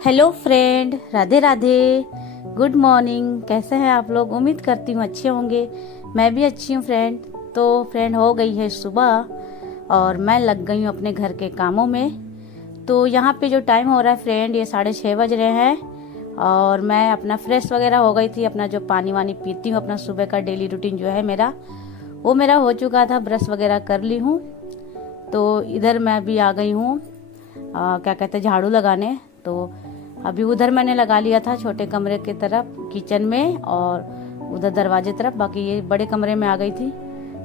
Hello friend, Radhe Radhe. Good morning. कैसे हैं आप लोग? उम्मीद करती हूँ अच्छे होंगे। मैं भी अच्छी हूँ फ्रेंड। तो फ्रेंड, हो गई है सुबह और मैं लग गई हूँ अपने घर के कामों में। तो यहाँ पे जो टाइम हो रहा है फ्रेंड, ये 6:30 बज रहे हैं और मैं अपना फ्रेश वगैरह हो गई थी। अपना जो पानी वानी पीती हूँ, अपना सुबह का डेली रूटीन जो है मेरा, वो मेरा हो चुका था। ब्रश वगैरह कर ली हूँ। तो इधर मैं भी आ गई हूँ क्या कहते हैं, झाड़ू लगाने। तो अभी उधर मैंने लगा लिया था, छोटे कमरे की तरफ किचन में, और उधर दरवाजे तरफ। बाकी ये बड़े कमरे में आ गई थी।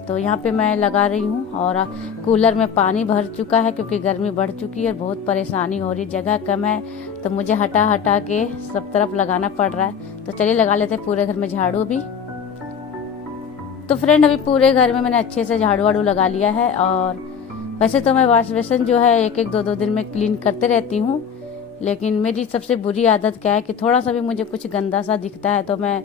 तो यहाँ पे मैं लगा रही हूँ और कूलर में पानी भर चुका है क्योंकि गर्मी बढ़ चुकी है, बहुत परेशानी हो रही, जगह कम है। तो मुझे हटा हटा के सब तरफ लगाना पड़ रहा है। तो चलिए लगा लेते हैं पूरे घर में झाड़ू भी। तो फ्रेंड, अभी पूरे घर में मैंने अच्छे से झाड़ू वाड़ू लगा लिया है। और वैसे तो मैं वॉश बेसिन जो है एक एक दो दो दिन में क्लीन करते रहती हूँ, लेकिन मेरी सबसे बुरी आदत क्या है कि थोड़ा सा भी मुझे कुछ गंदा सा दिखता है तो मैं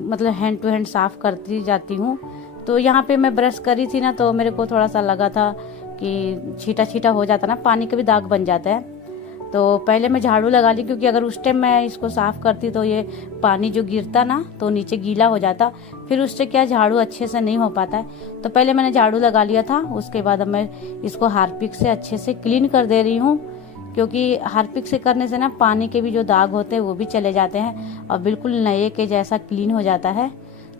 मतलब हैंड टू हैंड साफ करती जाती हूँ। तो यहाँ पे मैं ब्रश करी थी ना, तो मेरे को थोड़ा सा लगा था कि छीटा छीटा हो जाता ना, पानी का भी दाग बन जाता है। तो पहले मैं झाड़ू लगा ली, क्योंकि अगर उस टाइम मैं इसको साफ करती तो ये पानी जो गिरता ना तो नीचे गीला हो जाता, फिर उससे क्या झाड़ू अच्छे से नहीं हो पाता है। तो पहले मैंने झाड़ू लगा लिया था, उसके बाद अब मैं इसको हार्पिक से अच्छे से क्लीन कर दे रही हूँ। क्योंकि हार्पिक से करने से ना पानी के भी जो दाग होते हैं वो भी चले जाते हैं और बिल्कुल नए के जैसा क्लीन हो जाता है।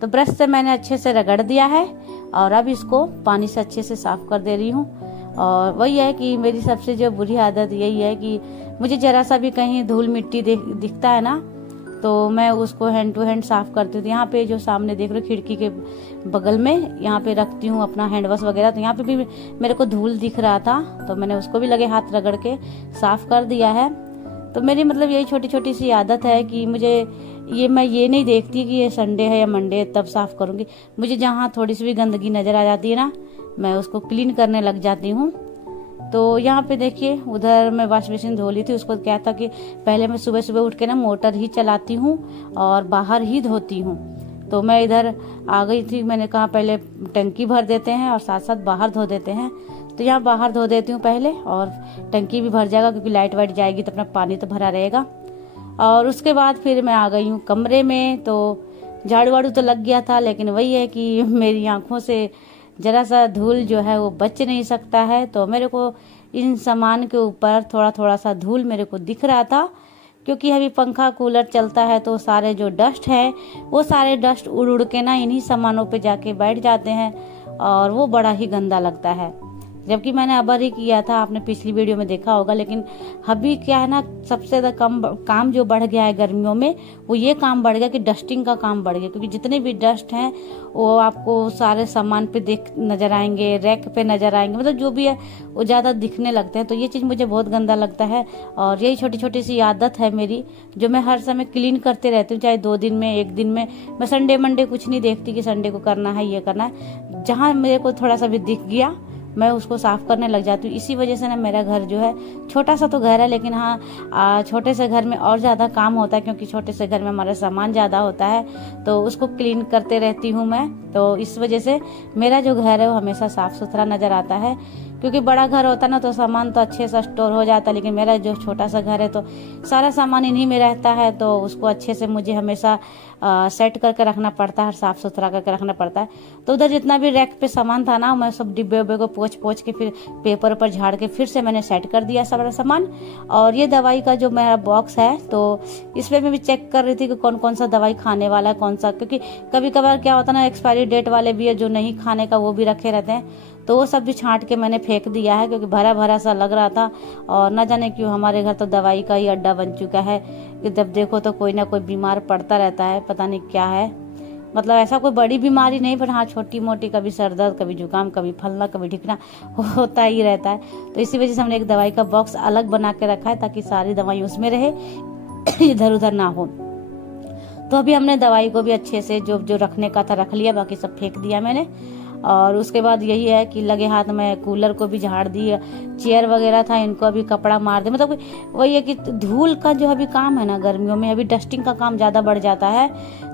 तो ब्रश से मैंने अच्छे से रगड़ दिया है और अब इसको पानी से अच्छे से साफ कर दे रही हूँ। और वही है कि मेरी सबसे जो बुरी आदत यही है कि मुझे जरा सा भी कहीं धूल मिट्टी दिखता है ना, तो मैं उसको हैंड टू हैंड साफ करती हूँ। यहाँ पे जो सामने देख रहे हो खिड़की के बगल में, यहाँ पे रखती हूँ अपना हैंड वॉश वगैरह। तो यहाँ पे भी मेरे को धूल दिख रहा था, तो मैंने उसको भी लगे हाथ रगड़ के साफ कर दिया है। तो मेरी मतलब यही छोटी छोटी सी आदत है कि मैं ये नहीं देखती कि ये संडे है या मंडे है तब साफ करूँगी। मुझे जहाँ थोड़ी सी भी गंदगी नजर आ जाती है ना, मैं उसको क्लीन करने लग जाती हूँ। तो यहाँ पे देखिए, उधर मैं वॉश बेसिन धो ली थी। उसको क्या था कि पहले मैं सुबह सुबह उठ के ना मोटर ही चलाती हूँ और बाहर ही धोती हूँ। तो मैं इधर आ गई थी, मैंने कहा पहले टंकी भर देते हैं और साथ साथ बाहर धो देते हैं। तो यहाँ बाहर धो देती हूँ पहले, और टंकी भी भर जाएगा क्योंकि लाइट वाइट जाएगी तो अपना पानी तो भरा रहेगा। और उसके बाद फिर मैं आ गई हूँ कमरे में। तो झाड़ू वाड़ू तो लग गया था, लेकिन वही है कि मेरी आंखों से जरा सा धूल जो है वो बच नहीं सकता है। तो मेरे को इन सामान के ऊपर थोड़ा थोड़ा सा धूल मेरे को दिख रहा था, क्योंकि अभी पंखा कूलर चलता है तो सारे जो डस्ट है वो सारे डस्ट उड़ उड़ के ना इन्हीं सामानों पे जाके बैठ जाते हैं और वो बड़ा ही गंदा लगता है। जबकि मैंने अबर ही किया था, आपने पिछली वीडियो में देखा होगा। लेकिन अभी क्या है ना, सबसे ज्यादा काम जो बढ़ गया है गर्मियों में, वो ये काम बढ़ गया कि डस्टिंग का काम बढ़ गया। क्योंकि जितने भी डस्ट हैं वो आपको सारे सामान पे देख नजर आएंगे, रैक पे नजर आएंगे, मतलब जो भी है वो ज्यादा दिखने लगते हैं। तो ये चीज मुझे बहुत गंदा लगता है और यही छोटी छोटी सी आदत है मेरी, जो मैं हर समय क्लीन करते रहती हूँ। चाहे 2 दिन में, 1 दिन में, मैं संडे मंडे कुछ नहीं देखती कि संडे को करना है ये करना है। जहाँ मेरे को थोड़ा सा भी दिख गया मैं उसको साफ करने लग जाती हूँ। इसी वजह से ना मेरा घर जो है, छोटा सा तो घर है लेकिन हाँ छोटे से घर में और ज़्यादा काम होता है, क्योंकि छोटे से घर में हमारा सामान ज़्यादा होता है तो उसको क्लीन करते रहती हूँ मैं। तो इस वजह से मेरा जो घर है वो हमेशा साफ सुथरा नज़र आता है। क्योंकि बड़ा घर होता ना तो सामान तो अच्छे से स्टोर हो जाता है, लेकिन मेरा जो छोटा सा घर है तो सारा सामान इन्हीं में रहता है। तो उसको अच्छे से मुझे हमेशा सेट करके रखना पड़ता है, साफ सुथरा करके रखना पड़ता है। तो उधर जितना भी रैक पे सामान था ना, मैं सब डिब्बे उब्बे को पोंछ पोंछ के फिर पेपर पर झाड़ के फिर से मैंने सेट कर दिया सारा सामान। और ये दवाई का जो मेरा बॉक्स है, तो इसमें मैं भी चेक कर रही थी कि कौन कौन सा दवाई खाने वाला है, कौन सा, क्योंकि कभी कभार क्या होता है ना, एक्सपायरी डेट वाले भी है जो नहीं खाने का, वो भी रखे रहते हैं। तो वो सब भी छांट के मैंने फेंक दिया है, क्योंकि भरा भरा सा लग रहा था। और न जाने क्यों हमारे घर तो दवाई का ही अड्डा बन चुका है कि जब देखो तो कोई ना कोई बीमार पड़ता रहता है, पता नहीं क्या है। मतलब ऐसा कोई बड़ी बीमारी नहीं, पर हाँ छोटी मोटी, कभी सर दर्द, कभी जुकाम, कभी फलना, कभी ढिकना होता ही रहता है। तो इसी वजह से हमने एक दवाई का बॉक्स अलग बना के रखा है ताकि सारी दवाई उसमें रहे, इधर उधर ना हो। तो अभी हमने दवाई को भी अच्छे से जो जो रखने का था रख लिया, बाकी सब फेंक दिया मैंने। और उसके बाद यही है कि लगे हाथ में कूलर को भी झाड़ दी, चेयर वगैरह था इनको अभी कपड़ा मार दे। मतलब वही है कि धूल का जो अभी काम है ना, गर्मियों में अभी डस्टिंग का काम ज़्यादा बढ़ जाता है।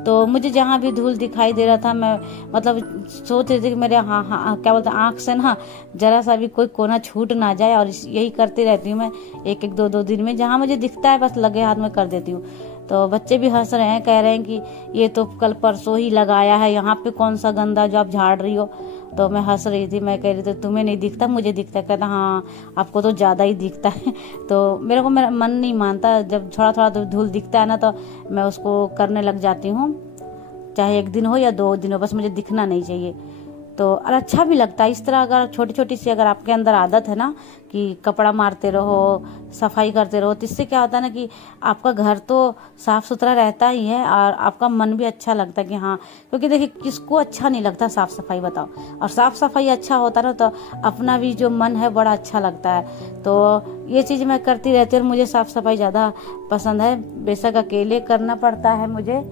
तो मुझे जहाँ भी धूल दिखाई दे रहा था, मैं मतलब सोच रही थी कि मेरे हाँ क्या बोलते हैं, आँख से ना जरा सा भी कोई कोना छूट ना जाए। और यही करती रहती हूँ मैं, एक एक दो दिन में जहाँ मुझे दिखता है बस लगे हाथ में कर देती हूँ। तो बच्चे भी हंस रहे हैं, कह रहे हैं कि ये तो कल परसों ही लगाया है, यहाँ पे कौन सा गंदा जो आप झाड़ रही हो। तो मैं हंस रही थी, मैं कह रही थी तुम्हें नहीं दिखता, मुझे दिखता है। कहता हाँ आपको तो ज़्यादा ही दिखता है। तो मेरे को मेरा मन नहीं मानता, जब थोड़ा थोड़ा तो धूल दिखता है ना तो मैं उसको करने लग जाती हूँ, चाहे 1 दिन हो या 2 दिन हो, बस मुझे दिखना नहीं चाहिए। तो और अच्छा भी लगता है इस तरह। अगर छोटी छोटी सी अगर आपके अंदर आदत है ना कि कपड़ा मारते रहो, सफाई करते रहो, तो इससे क्या होता है ना कि आपका घर तो साफ सुथरा रहता ही है और आपका मन भी अच्छा लगता है कि हाँ, क्योंकि देखिए किसको अच्छा नहीं लगता साफ सफाई, बताओ। और साफ सफाई अच्छा होता ना तो अपना भी जो मन है बड़ा अच्छा लगता है। तो ये चीज़ मैं करती रहती हूँ और मुझे साफ सफाई ज़्यादा पसंद है। बेशक अकेले करना पड़ता है मुझे,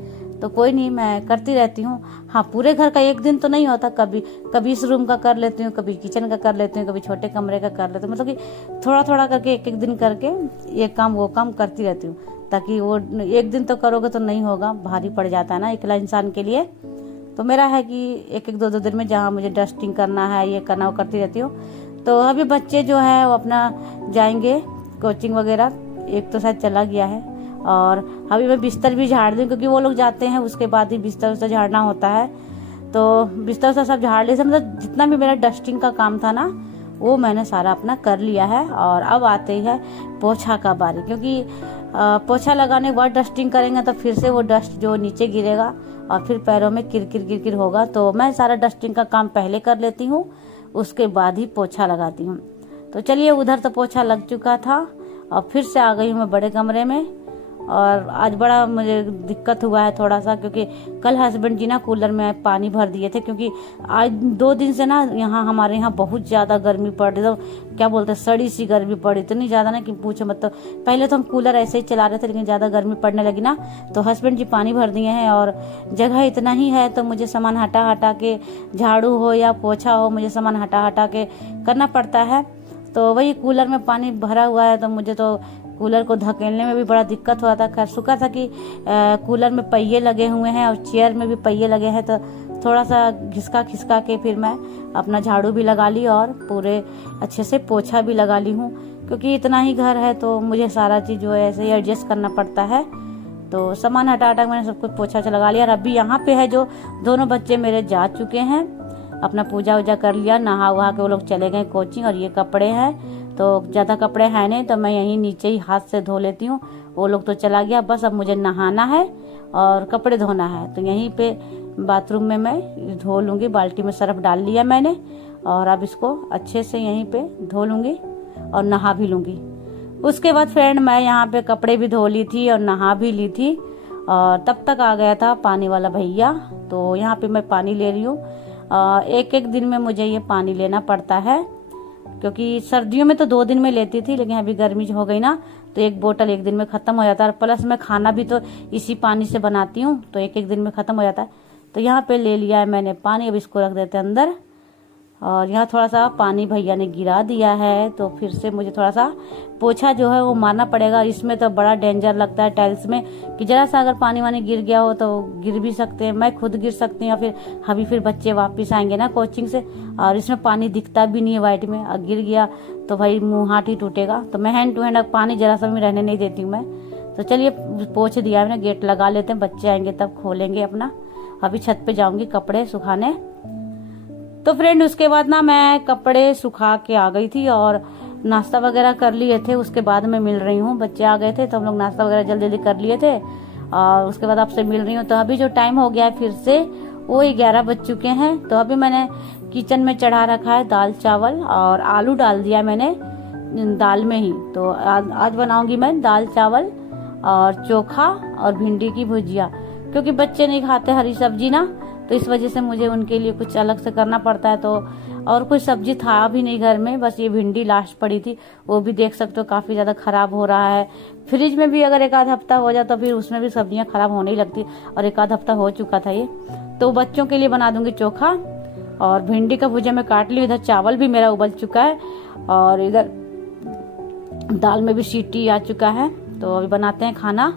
तो कोई नहीं, मैं करती रहती हूँ। हाँ, पूरे घर का 1 दिन तो नहीं होता, कभी इस रूम का कर लेती हूँ, कभी किचन का कर लेती हूँ, कभी छोटे कमरे का कर लेती हूँ। मतलब कि थोड़ा थोड़ा करके 1 दिन करके ये काम वो काम करती रहती हूँ, ताकि वो 1 दिन तो करोगे तो नहीं होगा, भारी पड़ जाता है ना अकेला इंसान के लिए। तो मेरा है कि 1-1 2 दिन में जहाँ मुझे डस्टिंग करना है, ये करना, वो करती रहती हूँ। तो अभी बच्चे जो है वो अपना जाएंगे कोचिंग वगैरह, एक तो शायद चला गया है। और अभी मैं बिस्तर भी झाड़ दूँ क्योंकि वो लोग जाते हैं, उसके बाद ही बिस्तर उस्तर झाड़ना होता है। तो बिस्तर उस्तर सब झाड़ लिया, मतलब जितना भी मेरा डस्टिंग का काम था ना वो मैंने सारा अपना कर लिया है। और अब आते ही है पोछा का बारी, क्योंकि पोछा लगाने के बाद डस्टिंग करेंगे तो फिर से वो डस्ट जो नीचे गिरेगा और फिर पैरों में किरकिर होगा। तो मैं सारा डस्टिंग का काम पहले कर लेती हूँ, उसके बाद ही पोछा लगाती हूँ। तो चलिए, उधर तो पोछा लग चुका था और फिर से आ गई हूँ मैं बड़े कमरे में। और आज बड़ा मुझे दिक्कत हुआ है थोड़ा सा, क्योंकि कल हस्बैंड जी ना कूलर में पानी भर दिए थे, क्योंकि आज 2 दिन से ना यहाँ हमारे यहाँ बहुत ज़्यादा गर्मी पड़ रही, तो क्या बोलते हैं, सड़ी सी गर्मी पड़ी, इतनी ज़्यादा ना कि पूछो मत। तो पहले तो हम कूलर ऐसे ही चला रहे थे, लेकिन ज़्यादा गर्मी पड़ने लगी ना तो हस्बैंड जी पानी भर दिए हैं। और जगह इतना ही है तो मुझे सामान हटा के, झाड़ू हो या पोछा हो, मुझे सामान हटा के करना पड़ता है। तो वही कूलर में पानी भरा हुआ है, तो मुझे तो कूलर को धकेलने में भी बड़ा दिक्कत हुआ था। खैर शुक्र था कि कूलर में पहिए लगे हुए हैं और चेयर में भी पहिए लगे हैं, तो थोड़ा सा खिसका के फिर मैं अपना झाड़ू भी लगा ली और पूरे अच्छे से पोछा भी लगा ली हूँ, क्योंकि इतना ही घर है तो मुझे सारा चीज़ जो है ऐसे ही एडजस्ट करना पड़ता है। तो सामान हटा मैंने सब कुछ पोछा लगा लिया। और अभी यहाँ पे है जो दोनों बच्चे मेरे जा चुके हैं, अपना पूजा वूजा कर लिया, नहा वहा के वो लोग चले गए कोचिंग। और ये कपड़े हैं तो ज़्यादा कपड़े हैं नहीं, तो मैं यहीं नीचे ही हाथ से धो लेती हूँ। वो लोग तो चला गया, बस अब मुझे नहाना है और कपड़े धोना है। तो यहीं पे बाथरूम में मैं धो लूँगी, बाल्टी में सर्फ डाल लिया मैंने, और अब इसको अच्छे से यहीं पे धो लूँगी और नहा भी लूँगी। उसके बाद फ्रेंड मैं यहाँ पे कपड़े भी धो ली थी और नहा भी ली थी, और तब तक आ गया था पानी वाला भैया। तो यहाँ पे मैं पानी ले रही हूँ, 1-1 दिन में मुझे ये पानी लेना पड़ता है, क्योंकि सर्दियों में तो 2 दिन में लेती थी, लेकिन अभी गर्मी हो गई ना तो 1 बोतल 1 दिन में ख़त्म हो जाता है। प्लस मैं खाना भी तो इसी पानी से बनाती हूँ, तो 1-1 दिन में ख़त्म हो जाता है। तो यहाँ पे ले लिया है मैंने पानी, अब इसको रख देते हैं अंदर। और यहाँ थोड़ा सा पानी भैया ने गिरा दिया है, तो फिर से मुझे थोड़ा सा पोछा जो है वो मारना पड़ेगा। इसमें तो बड़ा डेंजर लगता है टाइल्स में, कि जरा सा अगर पानी वानी गिर गया हो तो गिर भी सकते हैं, मैं खुद गिर सकती हूँ, या फिर बच्चे वापस आएंगे ना कोचिंग से, और इसमें पानी दिखता भी नहीं है वाइट में, और गिर गया तो भाई मुँह हाथ ही टूटेगा। तो मैं हैंड टू हैंड पानी जरा सा भी रहने नहीं देती हूँ मैं। तो चलिए पोछ दिया मैंने, गेट लगा लेते हैं, बच्चे आएंगे तब खोलेंगे अपना। अभी छत पे जाऊंगी कपड़े सुखाने। तो फ्रेंड उसके बाद ना मैं कपड़े सुखा के आ गई थी और नाश्ता वगैरह कर लिए थे। उसके बाद मैं मिल रही हूँ, बच्चे आ गए थे तो हम लोग नाश्ता वगैरह जल्दी जल्दी कर लिए थे, और उसके बाद आपसे मिल रही हूँ। तो अभी जो टाइम हो गया है फिर से वो 11 बज चुके हैं। तो अभी मैंने किचन में चढ़ा रखा है दाल चावल, और आलू डाल दिया मैंने दाल में ही। तो आज बनाऊंगी मैं दाल चावल और चोखा और भिंडी की भुजिया, क्योंकि बच्चे नहीं खाते हरी सब्जी ना, तो इस वजह से मुझे उनके लिए कुछ अलग से करना पड़ता है। तो और कोई सब्जी था भी नहीं घर में, बस ये भिंडी लास्ट पड़ी थी, वो भी देख सकते हो काफी ज्यादा खराब हो रहा है। फ्रिज में भी अगर 1-आध हफ्ता हो जाता तो फिर उसमें भी सब्जियां खराब होने ही लगती, और 1-आध हफ्ता हो चुका था ये। तो बच्चों के लिए बना दूंगी चोखा और भिंडी का भुजिया मैं काट ली। इधर चावल भी मेरा उबल चुका है और इधर दाल में भी सीटी आ चुका है। तो अभी बनाते हैं खाना।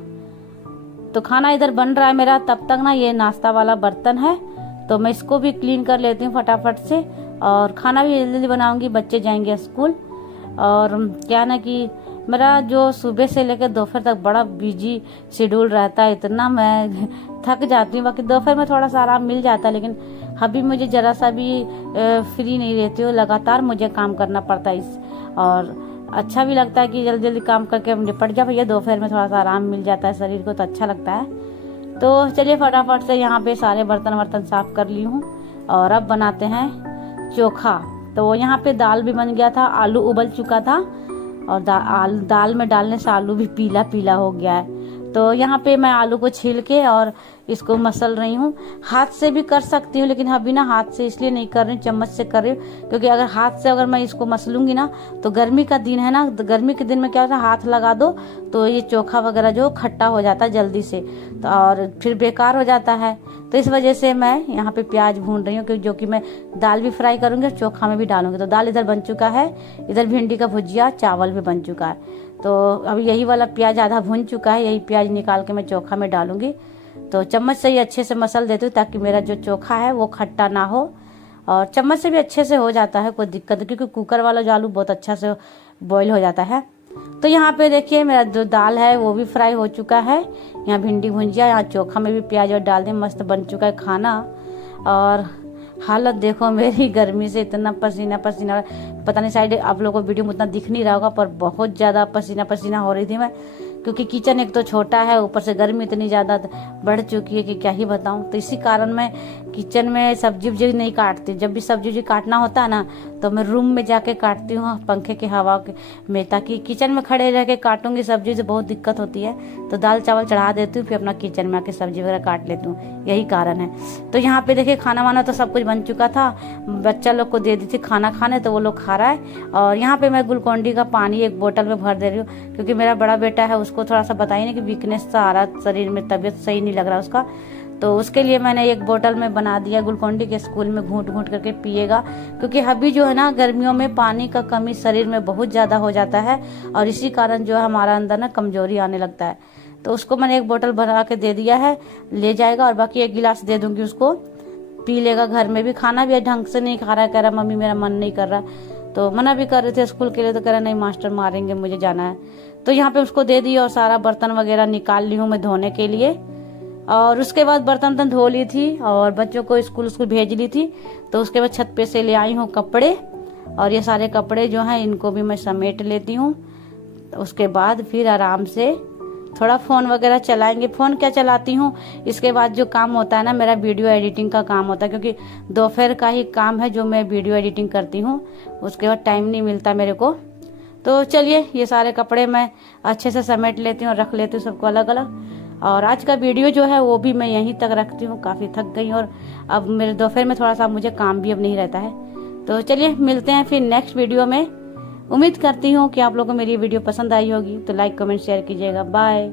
तो खाना इधर बन रहा है मेरा, तब तक ना ये नाश्ता वाला बर्तन है तो मैं इसको भी क्लीन कर लेती हूँ फटाफट से। और खाना भी जल्दी बनाऊंगी, बच्चे जाएंगे स्कूल। और क्या ना कि मेरा जो सुबह से लेकर दोपहर तक बड़ा बिजी शेड्यूल रहता है, इतना मैं थक जाती हूँ। बाकी दोपहर में थोड़ा सा आराम मिल जाता है, लेकिन अभी मुझे जरा सा भी फ्री नहीं रहती हूँ, लगातार मुझे काम करना पड़ता है। और अच्छा भी लगता है कि जल्दी जल्दी काम करके निपट जाओ भैया, दोपहर में थोड़ा सा आराम मिल जाता है शरीर को, तो अच्छा लगता है। तो चलिए फटाफट से यहाँ पे सारे बर्तन साफ कर ली हूँ और अब बनाते हैं चोखा। तो यहाँ पे दाल भी बन गया था, आलू उबल चुका था और दाल में डालने से आलू भी पीला पीला हो गया है। तो यहाँ पे मैं आलू को छील के और इसको मसल रही हूँ। हाथ से भी कर सकती हूँ, लेकिन अभी ना हाथ से इसलिए नहीं कर रही हूँ, चम्मच से कर रही हूँ, क्योंकि अगर हाथ से अगर मैं इसको मसलूंगी ना तो गर्मी का दिन है ना, गर्मी के दिन में क्या होता है, हाथ लगा दो तो ये चोखा वगैरह जो खट्टा हो जाता है जल्दी से, तो और फिर बेकार हो जाता है। तो इस वजह से मैं यहाँ पे प्याज भून रही हूँ, जो कि मैं दाल भी फ्राई करूंगी और चोखा में भी डालूंगी। तो दाल इधर बन चुका है, इधर भिंडी का भुजिया, चावल भी बन चुका है। तो अभी यही वाला प्याज आधा भुन चुका है, यही प्याज निकाल के मैं चोखा में डालूंगी। तो चम्मच से ही अच्छे से मसल देती हूँ ताकि मेरा जो चोखा है वो खट्टा ना हो, और चम्मच से भी अच्छे से हो जाता है, कोई दिक्कत नहीं, क्योंकि कुकर वाला जो आलू बहुत अच्छा से बॉईल हो जाता है। तो यहाँ पे देखिए मेरा जो दाल है वो भी फ्राई हो चुका है, यहाँ भिंडी भुंजिया, यहाँ चोखा में भी प्याज और डाल दें, मस्त बन चुका है खाना। और हालत देखो मेरी, गर्मी से इतना पसीना पसीना, पता नहीं शायद आप लोगों को वीडियो में उतना दिख नहीं रहा होगा, पर बहुत ज्यादा पसीना पसीना हो रही थी मैं, क्योंकि किचन एक तो छोटा है, ऊपर से गर्मी इतनी ज्यादा बढ़ चुकी है कि क्या ही बताऊं। तो इसी कारण मैं किचन में सब्जी वब्जी नहीं काटती। जब भी सब्जी वब्जी काटना होता है ना तो मैं रूम में जाके काटती हूँ पंखे की हवा में, ताकि किचन में खड़े रह के काटूंगी सब्जी से बहुत दिक्कत होती है। तो दाल चावल चढ़ा देती हूँ, फिर अपना किचन में आके सब्जी वगैरह काट लेती हूँ, यही कारण है। तो यहाँ पे देखिए खाना वाना तो सब कुछ बन चुका था, बच्चा लोग को दे दी थी खाना खाने, तो वो लोग खा रहा है। और यहाँ पे मैं ग्लूकोन-डी का पानी एक बोतल में भर दे रही हूँ, क्योंकि मेरा बड़ा बेटा है, उसको थोड़ा सा बताइए ना कि वीकनेस सा आ रहा शरीर में, तबीयत सही नहीं लग रहा उसका। तो उसके लिए मैंने एक बोतल में बना दिया ग्लूकोन-डी के, स्कूल में घूंट घूंट करके पिएगा, क्योंकि अभी जो है ना गर्मियों में पानी का कमी शरीर में बहुत ज्यादा हो जाता है, और इसी कारण जो है हमारा अंदर ना कमजोरी आने लगता है। तो उसको मैंने एक बोतल भरा के दे दिया है, ले जाएगा, और बाकी एक गिलास दे दूंगी उसको, पी लेगा। घर में भी खाना भी ढंग से नहीं खा रहा है, कह रहा मम्मी मेरा मन नहीं कर रहा, तो मना भी कर रहे थे स्कूल के लिए, तो कह रहा नहीं मास्टर मारेंगे, मुझे जाना है। तो यहाँ पे उसको दे दी और सारा बर्तन वगैरह निकाल ली हूँ मैं धोने के लिए। और उसके बाद बर्तन धो ली थी और बच्चों को स्कूल भेज ली थी। तो उसके बाद छत पे से ले आई हूँ कपड़े, और ये सारे कपड़े जो हैं इनको भी मैं समेट लेती हूँ। उसके बाद फिर आराम से थोड़ा फोन वगैरह चलाएंगे। फोन क्या चलाती हूँ, इसके बाद जो काम होता है ना मेरा वीडियो एडिटिंग का काम होता है, क्योंकि दोपहर का ही काम है जो मैं वीडियो एडिटिंग करती हूँ, उसके बाद टाइम नहीं मिलता मेरे को। तो चलिए ये सारे कपड़े मैं अच्छे से समेट लेती हूँ और रख लेती हूँ सबको अलग अलग। और आज का वीडियो जो है वो भी मैं यहीं तक रखती हूँ, काफ़ी थक गई और अब मेरे दोपहर में थोड़ा सा मुझे काम भी अब नहीं रहता है। तो चलिए मिलते हैं फिर नेक्स्ट वीडियो में। उम्मीद करती हूँ कि आप लोगों को मेरी वीडियो पसंद आई होगी, तो लाइक कमेंट शेयर कीजिएगा। बाय।